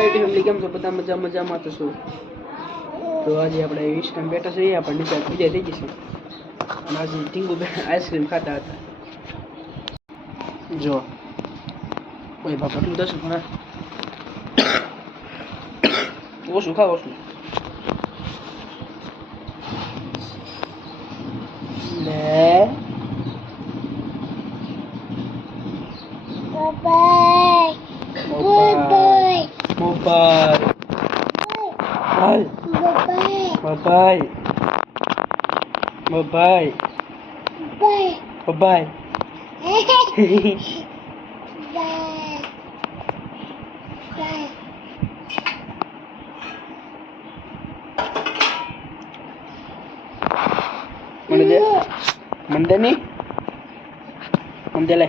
Hello YouTube family, કેમ છો બધા? મજામાં તો શું? તો આજે આપણે ઇન્સ્ટન્ટ બેઠા છીએ, આપણે નીચે વિજય થઈ જશે અને આજે ટીંગુ આઈસ્ક્રીમ ખાતા હતા. જો કોઈ બાપ એટલું દસ ઘણા ઓછું ખાવ ઓછું લે મોબાઈલ મંદની મંદે લે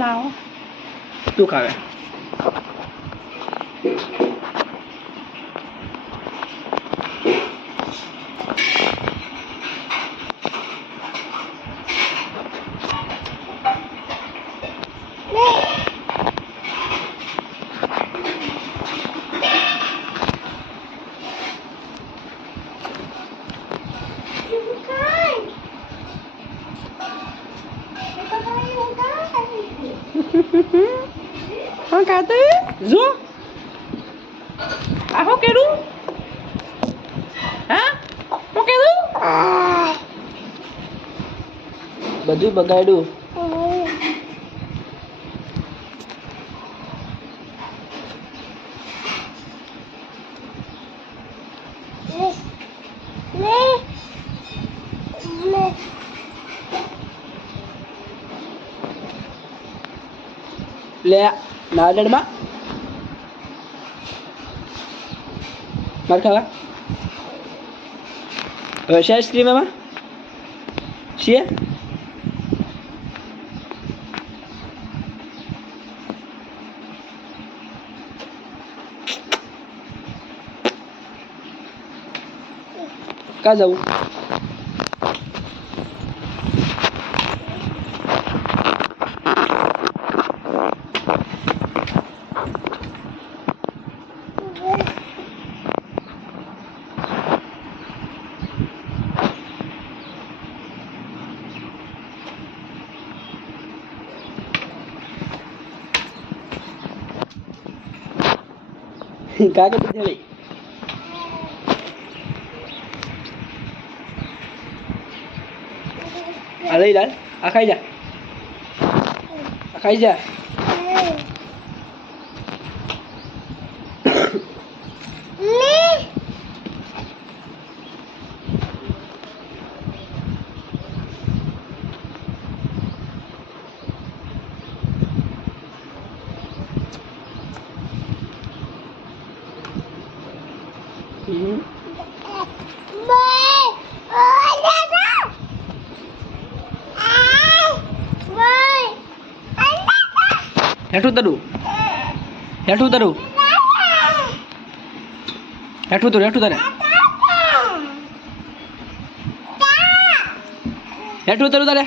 લાવો તું ખાવે હા ખાતે જો આ હું કેડું હા હું કેડું બધું બગાડ્યું. લે નાડડમાં માર ખાવા હવે છે આઈસ્ક્રીમ એમાં છે કા જવું કાગળ જડી આ લઈ લા આ ખાઈ જા આ ખાઈ જા હેઠું તરું હેઠું તરું હેઠું તરું હેઠું તરે હેઠું તરું તારે